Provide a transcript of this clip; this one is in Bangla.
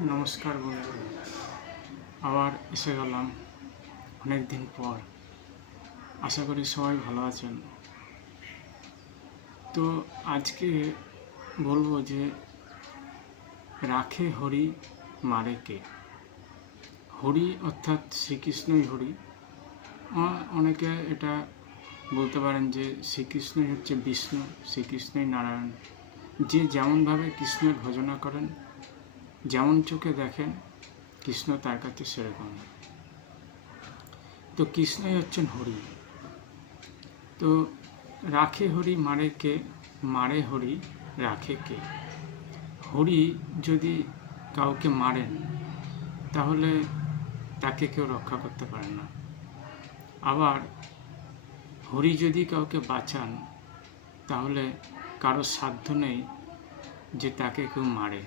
নমস্কার বন্ধু, আবার এসে গেলাম অনেক দিন পর। আশা করি সবাই ভালো আছেন। তো আজকে বলবো যে রাখে হরি মারে কে। হরি অর্থাৎ শ্রীকৃষ্ণই হরি। অনেকে এটা বলতে পারেন যে শ্রীকৃষ্ণই হচ্ছে বিষ্ণু, শ্রীকৃষ্ণই নারায়ণ। যে যেমনভাবে কৃষ্ণের ভজনা করেন, যেমন চোখে দেখেন, কৃষ্ণ তার কাছে সেরকম। তো কৃষ্ণই হচ্ছেন হরি। তো রাখে হরি মারে কে, মারে হরি রাখে কে। হরি যদি কাউকে মারেন তাহলে তাকে কেউ রক্ষা করতে পারে না। আবার হরি যদি কাউকে বাঁচান তাহলে কারো সাধ্য নেই যে তাকে কেউ মারে।